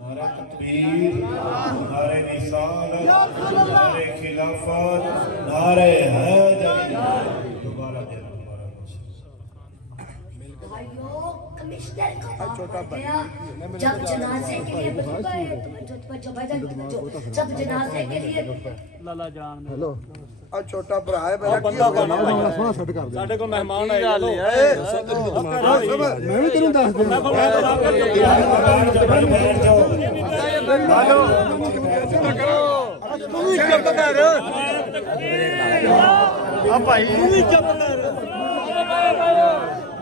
نعرہ تکبیر، نعرہ رسالت، نعرہ خلافت، نعرہ حیدری، دوبارہ دینا کمشنر کا باپ گیا جب جنازے کے لیے جب جنازے کے لیے لالا جان ہلو چھوٹا بھرا ہے میرا بندہ بنا سونا سیٹ کر دے ساڈے کو مہمان آئے میں بھی تینوں دس دیں تم بھی چپ کر بھائی تم بھی چپ کر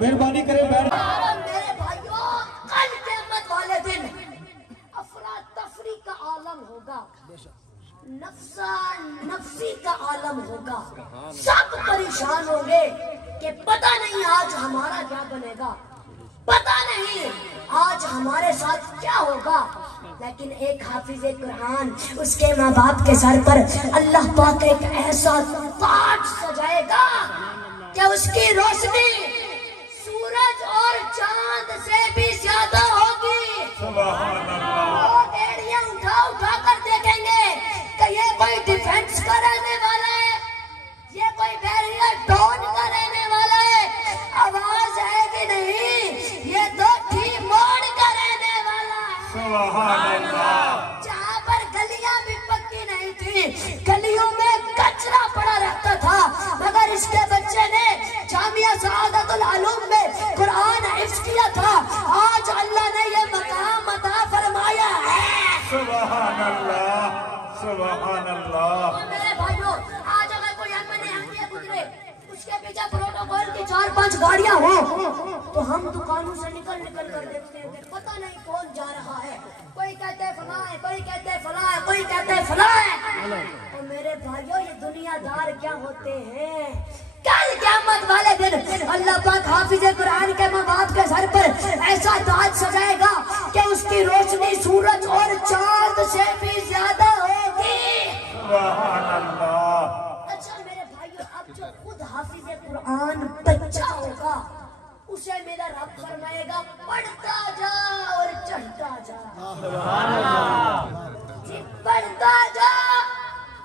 مہربانی کرے بیٹھ میرے بھائیوں کل قیامت والے دن افراتفری کا عالم ہوگا نفسی کا عالم ہوگا سب پریشان ہوں گے کہ پتہ نہیں آج ہمارا کیا بنے گا پتہ نہیں آج ہمارے ساتھ کیا ہوگا لیکن ایک حافظ قرآن اس کے ماں باپ کے سر پر اللہ پاک ایک ایسا تاج سجائے گا کہ اس کی روشنی سورج اور چاند سے بھی زیادہ ہوگی وہ ایڑیاں اٹھا اٹھا کر دیکھیں گے کہ یہ کوئی ڈیفنس کا رہنے والا ہے یہ کوئی بیریئر ڈون کا رہنے والا ہے آواز ہے کہ نہیں یہ تو ٹھی موڑ کا رہنے والا ہے سبحان اللہ جہاں پر گلیاں بھی پکی نہیں تھی گلیوں میں کچرا پڑا رہتا تھا مگر اس کے بچے نے جامعہ سعادت العلوم میں قرآن حفظ کیا تھا آج اللہ نے یہ مقام عطا فرمایا ہے سبحان اللہ سبحان اللہ میرے بھائیوں آج اگر کوئی ہمیں گزرے اس کے پیچھے پروٹوکول کی 4-5 گاڑیاں ہوں تو ہم دکانوں سے نکل کر دیکھتے ہیں پتہ نہیں کون جا رہا ہے کوئی کہتے ہیں فلاں ہے کوئی کہتے ہیں فلاں ہے کوئی کہتے ہیں فلاں ہے اور میرے بھائیوں یہ دنیا دار کیا ہوتے ہیں کل قیامت والے دن اللہ پاک حافظ قرآن کے ماں باپ کے سر پر ایسا تاج سجائے گا کہ اس کی روشنی سورج اور چاند سے بھی زیادہ ہوگی سبحان اللہ اچھا میرے بھائیوں اب جو خود حافظ قرآن بچہ ہوگا اسے میرا رب فرمائے گا پڑھتا جا اور چڑھتا جا سبحان اللہ پڑھتا جا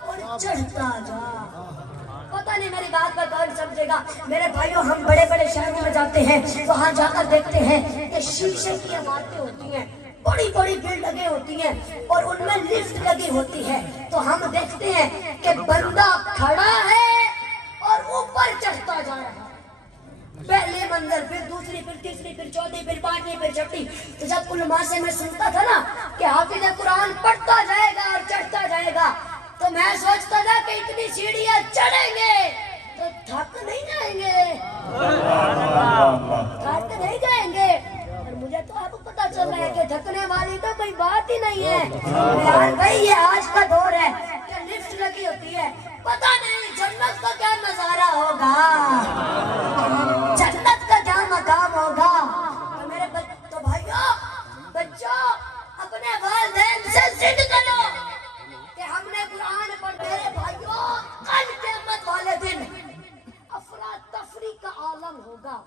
اور چڑھتا جا پتہ نہیں میری بات پر کون سمجھے گا میرے بھائیوں ہم بڑے بڑے شہروں میں جاتے ہیں وہاں جا کر دیکھتے ہیں کہ شیشے کی عمارتیں ہوتی ہیں بڑی بڑی بلڈنگیں ہوتی ہیں اور ان میں لفٹ لگی ہوتی ہے تو ہم دیکھتے ہیں کہ بندہ کھڑا ہے اور اوپر چڑھتا جا رہا ہے پہلے منزل پھر دوسری پھر تیسری پھر چوتھی پھر پانچویں پھر چھٹی تو جب علماء سے میں سنتا تھا نا کہ حافظ قرآن پڑھتا جائے گا اور چڑھتا جائے گا تو میں سوچتا تھا کہ اتنی سیڑھیاں چڑھیں گے تو تھک نہیں جائیں گے تھک نہیں جائیں گے اور مجھے تو اب پتا چل رہا ہے کہ تھکنے والی تو کوئی بات ہی نہیں ہے یار بھائی یہ آج کا دور ہے کہ لفٹ لگی ہوتی ہے پتا نہیں جنت کا کیا نظارہ ہوگا جنت کا کیا مقام ہوگا میرے تو بھائیوں بچوں اپنے والدین سے ضد کرو کہ ہم نے قرآن پڑھ میرے بھائیوں کل قیامت والے دن افراتفری کا عالم ہوگا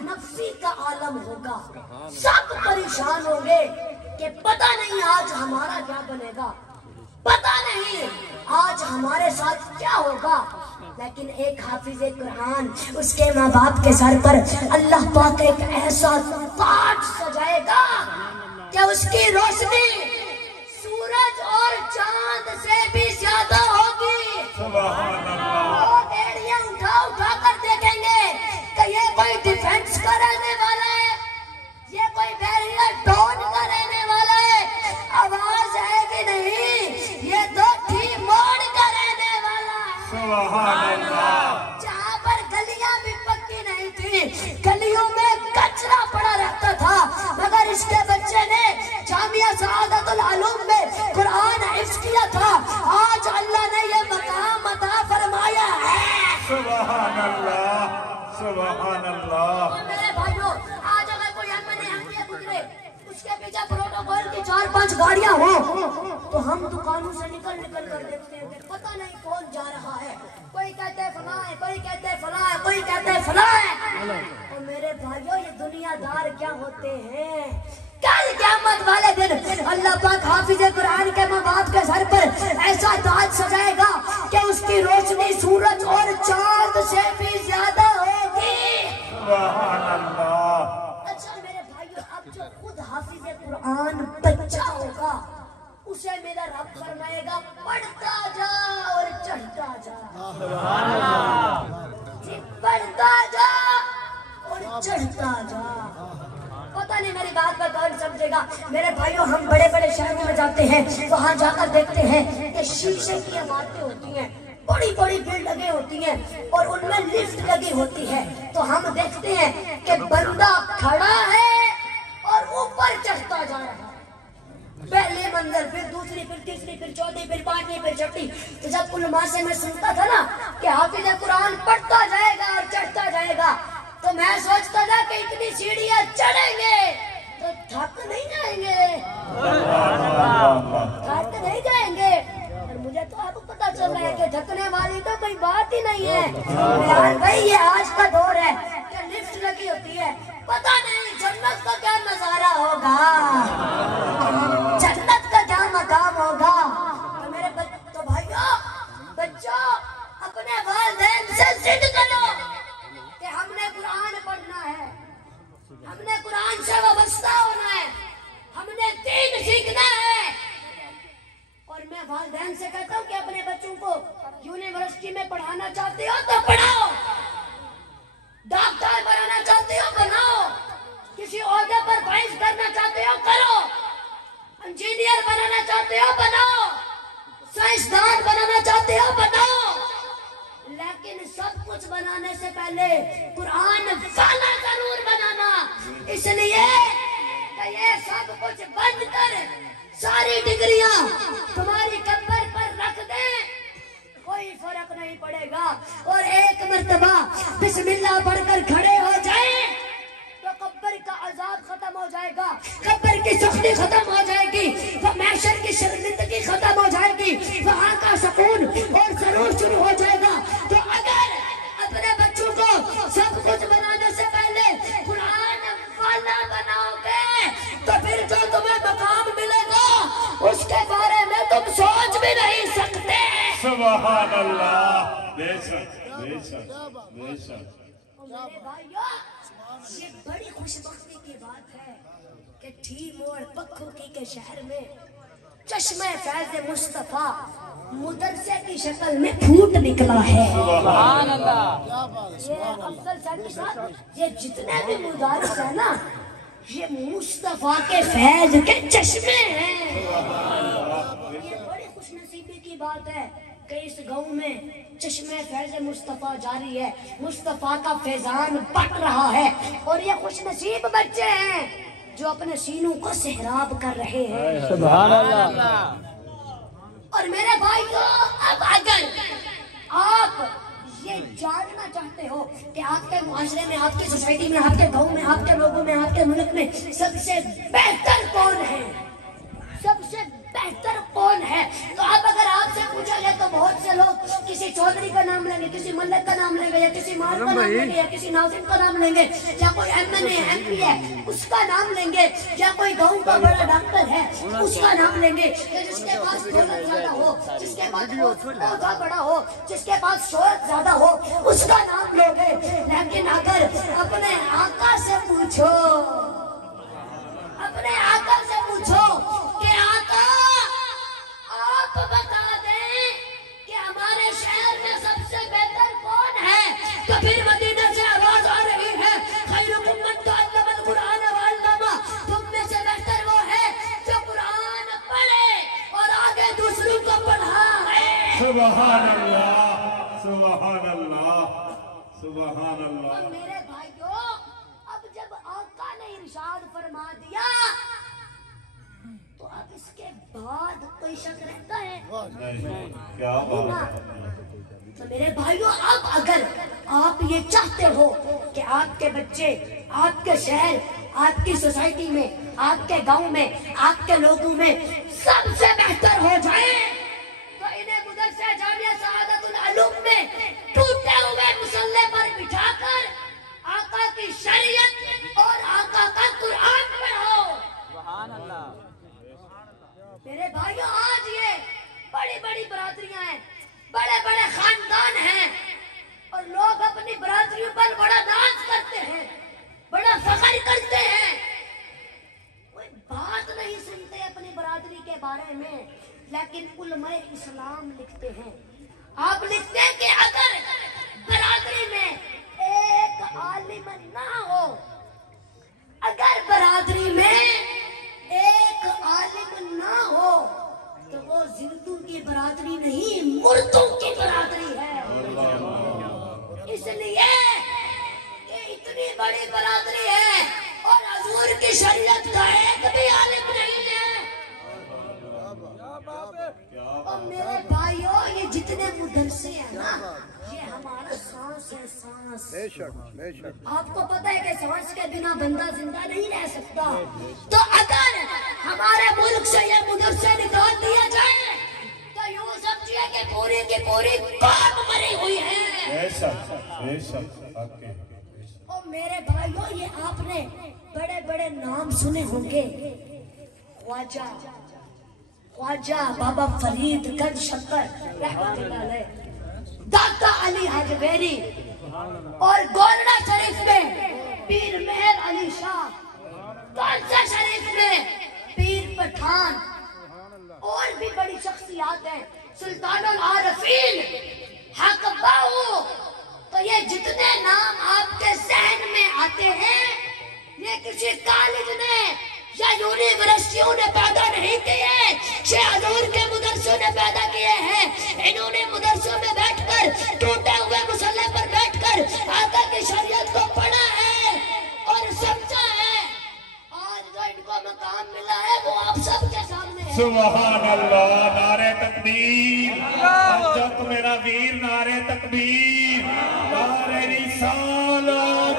نفسی کا عالم ہوگا سب پریشان ہوں گے کہ پتہ نہیں آج ہمارا کیا بنے گا پتہ نہیں آج ہمارے ساتھ کیا ہوگا لیکن ایک حافظ قرآن اس کے ماں باپ کے سر پر اللہ پاک ایک ایسا تاج سجائے گا کہ اس کی روشنی سورج اور چاند سے بھی زیادہ ہوگی سبحان اللہ وہ ایڑیاں اٹھا اٹھا کر دیکھیں گے کہ یہ کوئی ڈیفنس کا رہنے والا ہے یہ کوئی بیریئر ڈون کا رہنے والا ہے آواز ہے کہ نہیں یہ تو ٹھی موڑ کا رہنے والا ہے سبحان اللہ جہاں پر گلیاں بھی پکی نہیں تھی گلیوں میں کچرا پڑا رہتا تھا مگر اس کے بچے نے جامعہ سعادت العلوم میں قرآن حفظ کیا تھا آج اللہ نے یہ مقام عطا فرمایا ہے سبحان اللہ سبحان اللہ میرے بھائیوں آج اگر کوئی ہمیں گزرے اس کے پیچھے پروٹوکول کی 4-5 گاڑیاں ہوں تو ہم دکانوں سے نکل کر دیکھتے ہیں پتہ نہیں کون جا رہا ہے کوئی کہتے ہیں فلاں ہے کوئی کہتے ہیں فلاں ہے کوئی کہتے ہیں فلاں ہے اور میرے بھائیوں یہ دنیا पहरादार क्या होते हैं। कल क़यामत वाले दिन अल्लाह पाक हाफिज कुरान के माँ बाप के सर पर ऐसा ताज सजाएगा कि उसकी रोशनी सूरज और चांद से भी ज्यादा होगी। सुभान अल्लाह। अच्छा मेरे भाइयों, अब जो खुद हाफिज कुरान बच्चा होगा उसे मेरा रब फरमाएगा पढ़ता जा और चढ़ता जा, बढ़ता जा और चढ़ता जा। पता नहीं मेरी बात का कौन समझेगा। मेरे भाइयों, हम बड़े बड़े शहरों में जाते हैं, वहां जाकर देखते हैं कि शीशे की इमारतें होती हैं, बड़ी बड़ी बिल्डिंगें होती हैं और उनमें लिफ्ट लगी होती है। तो हम देखते हैं कि बंदा खड़ा है और ऊपर चढ़ता जा रहा है, पहले मंजिल, फिर दूसरी, फिर तीसरी, फिर चौथी, फिर पांचवी, फिर छठी। तो जब उलमा से मैं सुनता था ना कि हाफिज कुरान पढ़ता जाएगा और चढ़ता जाएगा, तो मैं सोचता था कि इतनी सीढ़ियां चढ़ेंगे तो थक नहीं जाएंगे, थक नहीं जाएंगे। और मुझे तो अब पता चल रहा है कि थकने वाली तो कोई बात ही नहीं है यार। भाई ये आज का दौर है कि लिफ्ट लगी होती है, पता नहीं जन्नत का क्या नजारा होगा, जन्नत का क्या मकाम होगा। तो मेरे तो भाइयों, बच्चों, अपने वालिदैन से जिद करो कि हमने कुरान पढ़ना है, हमने कुरान से वाबस्ता होना है, हमने दीन सीखना है। और मैं वालिदैन से कहता हूँ कि अपने बच्चों को यूनिवर्सिटी में पढ़ाना चाहते हो तो पढ़ाओ, डॉक्टर बनाना चाहते हो बनाओ, किसी ओहदे पर फाइज करना चाहते हो करो, इंजीनियर बनाना चाहते हो बनाओ, साइंसदान बनाना चाहते हो बनाओ। लेकिन सब कुछ बनाने से पहले कुरान वाला जरूर बनाना, इसलिए कि ये सब कुछ बंद कर सारी डिग्रियां तुम्हारी कब्र पर रख दे, कोई फर्क नहीं पड़ेगा। और एक मर्तबा बिस्मिल्लाह पढ़कर खड़े हो जाए तो कब्र का अजाब खत्म हो जाएगा, कब्र की सख्ती खत्म हो जाएगी, वो महशर की शर्मिंदगी खत्म हो जाएगी, वहाँ का सुकून और सरूर शुरू हो जाएगा। तो अगर अपने बच्चों को सब कुछ बनाने से पहले कुरान वाला बनाओगे तो फिर जो तुम्हें मकाम मिलेगा उसके बारे में तुम सोच भी नहीं सकते। सुभान अल्लाह। बेशक बेशक बेशक। मेरे भाइयों, ये बड़ी खुशबख्ती की बात है कि ठीमोर पखोकी के शहर में चश्मे फैज़ मुस्तफा मुदरसे की शक्ल में फूट निकला है। सुभान ये अफजल साहब के साथ ये जितने भी मुदारिस है ना, ये मुस्तफा के फैज के चश्मे हैं। ये बड़ी खुशनसीबी की बात है कि इस गांव में चश्मे फैज मुस्तफा जारी है, मुस्तफा का फैजान बट रहा है। और ये खुशनसीब बच्चे हैं जो अपने सीनों को सहराब कर रहे हैं। सुभान अल्लाह। और मेरे भाइयों, अब अगर आप ये जानना चाहते हो कि आपके मुआशरे में, आपकी सोसाइटी में, आपके गांव में, आपके लोगों में, आपके मुल्क में सबसे बेहतर कौन है, सबसे बेहतर कौन है, तो अब अगर आपसे पूछा जाए तो बहुत से लोग किसी चौधरी का नाम लेंगे, किसी मल्लिक का नाम लेंगे, या किसी मान का नाम लेंगे, या किसी नाजिम का नाम लेंगे, या कोई एमएनए एमपी है उसका नाम लेंगे, या कोई गांव का बड़ा डॉक्टर है उसका नाम लेंगे, जिसके पास दौलत ज्यादा हो, जिसके पास ओहदा बड़ा हो, जिसके पास शोहरत ज्यादा हो, उसका नाम लोगे। लेकिन अगर अपने आका से पूछो, अपने आका से पूछो कि आका आप बता दें कि हमारे शहर में सबसे बेहतर कौन है, तो फिर मदीना से आवाज आ रही है, खैरुकुम मन तअल्लमल कुरान व अल्लमा, तुम में से बेहतर वो है जो कुरान पढ़े और आगे दूसरों को पढ़ाए। सुभान अल्लाह। सुभान अल्लाह। सुभान और अल्लाह। मेरे भाइयों, अब जब आका ने इरशाद फरमा दिया तो अब इसके बाद कोई शक रहता है? नहीं, क्या बात है। तो मेरे भाइयों, अब अगर आप ये चाहते हो कि आपके बच्चे आपके शहर, आपकी सोसाइटी में, आपके गांव में, आपके लोगों में सबसे बेहतर हो जाए, तो इन्हें मुदरसे जामिया सआदतुल उलूम में टूटे हुए मुसल्ले पर बिठाकर आका की शरीयत और आका لیکن علماء اسلام لکھتے ہیں، آپ لکھتے ہیں کہ اگر برادری میں ایک عالم نہ ہو، اگر برادری میں ایک عالم نہ ہو تو وہ زندوں کی برادری نہیں، مردوں کی برادری ہے۔ اس لیے کہ اتنی بڑی برادری ہے اور حضور کی شریعت کا ایک بھی عالم نہیں ہے۔ اور میرے بھائیوں، یہ جتنے مدرسے ہیں نا، یہ ہمارا سانس ہے، سانس۔ بے شک بے شک۔ آپ کو پتہ ہے کہ سانس کے بنا بندہ زندہ نہیں رہ سکتا، تو اگر ہمارے ملک سے یہ مدرسے نکال دیا جائے تو یوں سمجھیے کہ پوری کی پوری قوم مری ہوئی ہے۔ بے شک بے شک آپ کے اور میرے بھائیوں، یہ آپ نے بڑے بڑے نام سنے ہوں گے، خواجہ بابا فرید گنج شکر رحمۃ اللہ علیہ، داتا علی حجویری، اور گولڑا شریف میں پیر مہر علی شاہ، کالسا شریف میں پیر پٹھان، اور بھی بڑی شخصیات ہیں، سلطان العارفین، حق باؤ۔ تو یہ جتنے نام آپ کے ذہن میں آتے ہیں، یہ کسی کالج نے یا یونیورسٹیوں نے پیدا نہیں کیے، شیخ حضور کے مدرسوں نے پیدا کیے ہیں۔ انہوں نے مدرسوں میں بیٹھ کر، ٹوٹے ہوئے مصلی پر بیٹھ کر آقا کی شریعت کو پڑھا ہے اور سمجھا ہے۔ آج جو ان کو مقام ملا ہے وہ آپ سب کے سامنے ہے۔ سبحان اللہ، نعرہ تکبیر، جب میرا ویر نعرہ تکبیر، نعرہ رسالت،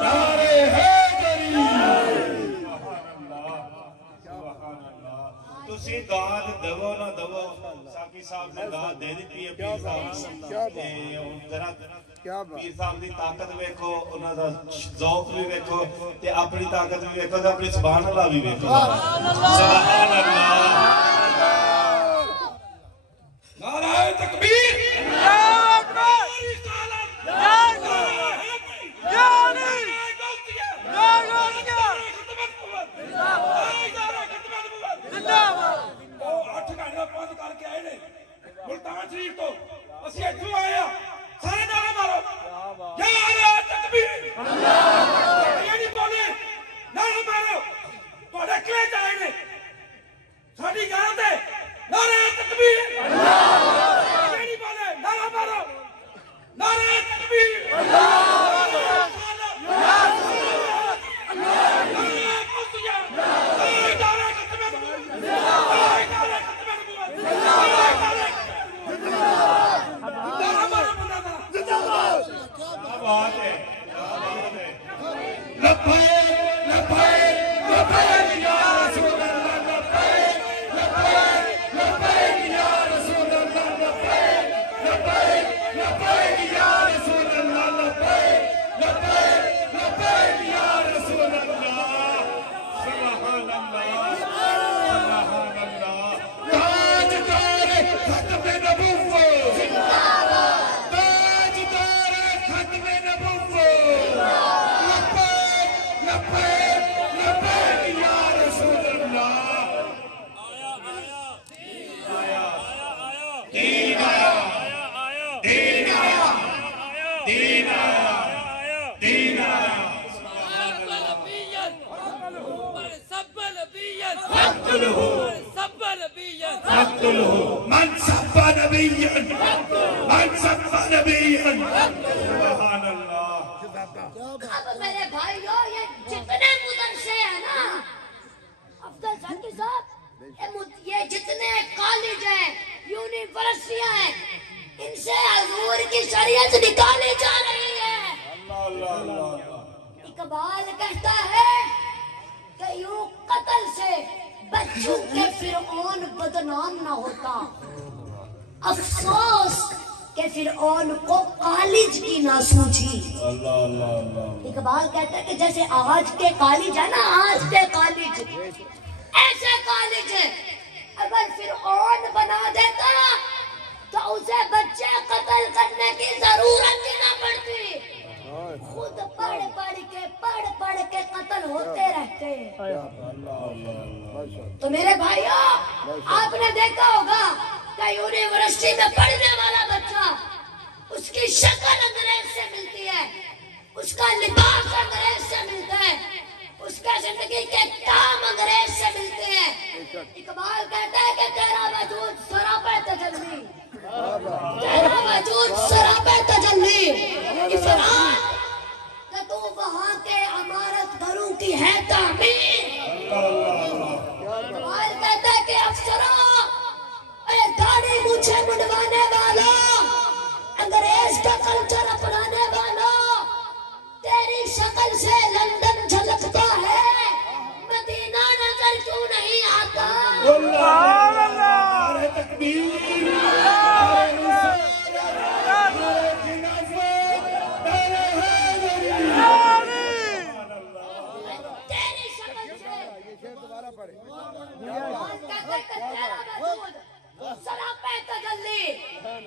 نعرہ حیدری۔ سبحان اللہ۔ تسی داد دو نہ دو، ساقی صاحب نے داد دے دیتی ہے پیر صاحب، کیا بات۔ پیر صاحب دی طاقت ویکھو، انہاں دا ذوق بھی ویکھو تے اپنی طاقت بھی ویکھو تے اپنی سبحان اللہ بھی ویکھو۔ سبحان اللہ۔ نعرہ تکبیر، ملتان شریف تو اسی اتھوں آئے ہیں، سارے نعرے مارو، یا نعرہ تکبیر، یہ نہیں بولے نعرے مارو، تھوڑے کلے جائے نے ساڑھی غیرت ہے، نعرہ تکبیر، یہ نہیں بولے نعرہ مارو، نعرہ تکبیر، من سب نبيا، من سب نبيا، سبحان اللہ۔ اب میرے بھائیوں، یہ جتنے مدرسے ہیں نا، افضل ذاکی صاحب، یہ جتنے کالج ہیں، یونیورسٹیاں ہیں، ان سے حضور کی شریعت نکالی جا رہی ہے۔ اللہ اللہ اللہ۔ اقبال کہتا ہے کہ یوں قتل سے بچوں کے فرعون بدنام نہ ہوتا، افسوس کہ فرعون کو کالج کی نہ سوچی۔ اللہ اللہ اللہ۔ اقبال کہتا ہے کہ جیسے آج کے کالج ہے نا، آج کے کالج ایسے کالج ہے، اگر فرعون بنا دیتا تو اسے بچے قتل کرنے کی ضرورت ہی نہ پڑتی، خود پڑھ پڑھ کے قتل ہوتے رہتے देते हैं। तो मेरे भाइयों, आपने देखा होगा कि यूनिवर्सिटी में पढ़ने वाला बच्चा, उसकी शक्ल अंग्रेज से मिलती है, उसका लिबास अंग्रेज से मिलता है, उसका जिंदगी के काम अंग्रेज से मिलते हैं। इकबाल कहता है कि तेरा वजूद सरापे तजल्ली, तेरा वजूद सरापे तजल्ली, इफरात कि तू वहाँ के अमारत घरों की है तामीर। इकबाल कहता है कि अफसरों, दाढ़ी मूछे मुंडवाने वालों, अंग्रेज का कल्चर अपनाने वालों, तेरी शक्ल से लंदन झलकता है, मदीना नजर क्यों नहीं आता? नारे तकबीर, नारे निसार, नारे खिलाफत, नारे हैदरी। तेरी शक्ल से दोबारा पढ़े। कहते कि तेरा वजूद सरापे तजल्ली,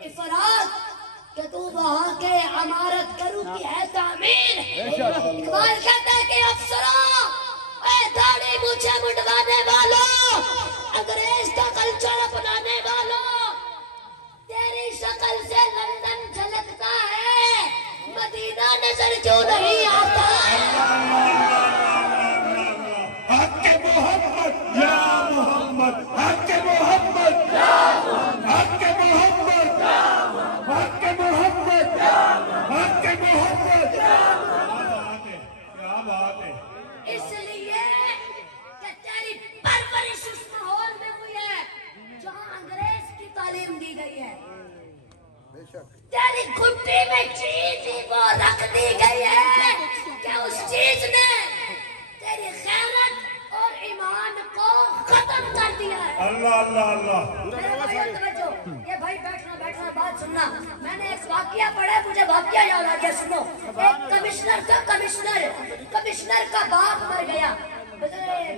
इफरात कि तू वहाँ के अमारत घरों की है तामीर। इकबाल कहता है कि अफसरों, दाढ़ी मूछे मुंडवाने वालों, अंग्रेज का कल्चर अपनाने वालों, तेरी शक्ल से लंदन झलकता है, मदीना नजर क्यों नहीं आता? हक़ मोहम्मद या मोहम्मद, हक़ मोहम्मद या मोहम्मद, हक़ मोहम्मद या मोहम्मद, हक़ मोहम्मद या मोहम्मद, हक़ मोहम्मद या मोहम्मद। क्या बात है। इसलिए कि तेरी परवरिश उस माहौल में हुई है जहाँ अंग्रेज की तालीम दी गई है, तेरी घुट्टी में चीज ही वो रख दी गई है कि उस चीज ने तेरी खैरत और ईमान को खत्म कर दिया है। अल्लाह अल्लाह अल्लाह। मेरे भाइयों तवज्जो, ये भाई बैठना बात सुनना। मैंने एक वाकया पढ़ा, मुझे वाकया याद आ गया, सुनो। एक कमिश्नर था, कमिश्नर का बाप मर गया।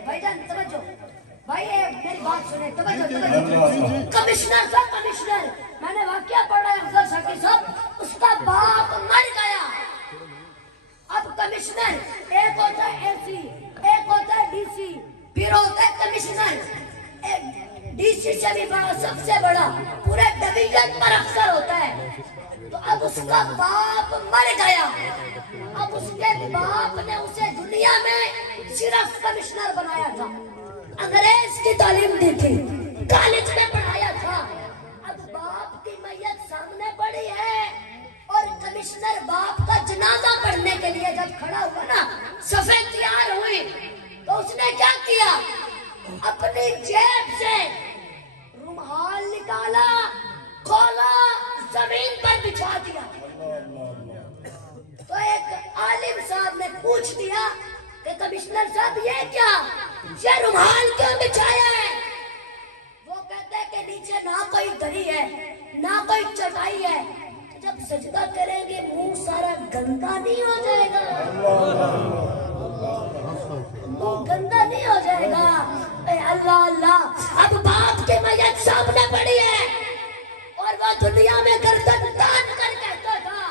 भाईजान तवज्जो, भाई मेरी बात सुने, तवज्जो। कमिश्नर, मैंने वाकया पढ़ा है अफजल साकी साहब, उसका बाप मर गया। अब कमिश्नर, एक होता है एसी, एक होता है डीसी, फिर होता है कमिश्नर। डीसी से भी बड़ा, सबसे बड़ा पूरे डिवीजन पर अफसर होता है। तो अब उसका बाप मर गया, अब उसके बाप ने उसे दुनिया में सिर्फ कमिश्नर बनाया था, अंग्रेज की तालीम दी थी, कॉलेज में पढ़ाया था। अब बाप की मैयत सामने पड़ी है और कमिश्नर बाप का जनाजा पढ़ने के लिए जब खड़ा हुआ ना, सफेद तैयार हुई, तो उसने क्या किया, अपनी जेब से रुमाल निकाला, खोला, जमीन पर बिछा दिया। तो एक आलिम साहब ने पूछ दिया कि कमिश्नर साहब ये रुमाल क्यों बिछाया है? वो कहते हैं कि नीचे ना कोई दरी है, ना कोई चटाई है, जब सजदा करेंगे मुंह सारा गंदा नहीं हो जाएगा? मुंह गंदा नहीं हो जाएगा? अल्लाह अल्लाह। अब बाप की मैयत सामने पड़ी है और वो दुनिया में गर्दन तान कर कहता था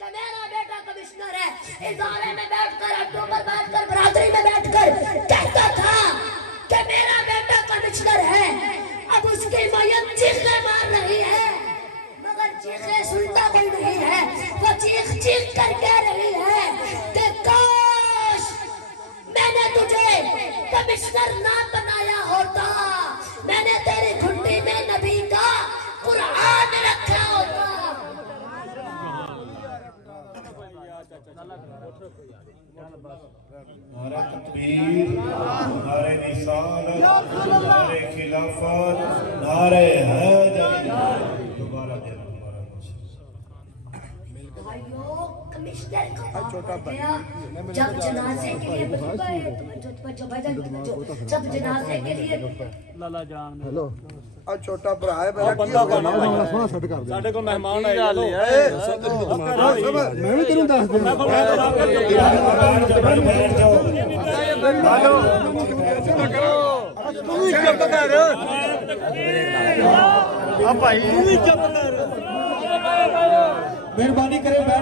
कि मेरा बेटा कमिश्नर है। इदारे में बैठकर, अड्डों पर बैठकर, बरादरी में बैठकर कहता था कि मेरा बेटा कमिश्नर है। अब उसकी मैयत चीखें मार रही है, मगर चीखें सुनता कोई नहीं है। वो चीख चीख कर कह रही है कि काश मैंने तुझे कमिश्नर ना बनाया होता, मैंने तेरी घुंडी में नबी का कुरान रखा होता। नारे तकबीर, नारे निसारत, नारे खिलाफत, नारे हैदरी। दोबारा दे भाइयों, कमिश्नर का छोटा गया जब जनाजे के लिए जब जनाजे के लिए लाला जान हेलो आ छोटा भरा है मेरा बंदा बना सोना सेट कर दे ਸਾਡੇ ਕੋਲ ਮਹਿਮਾਨ ਆਏ लो मैं भी तेरे दस दिन तू भी चुप कर आ भाई तू भी चुप कर मेहरबानी करे।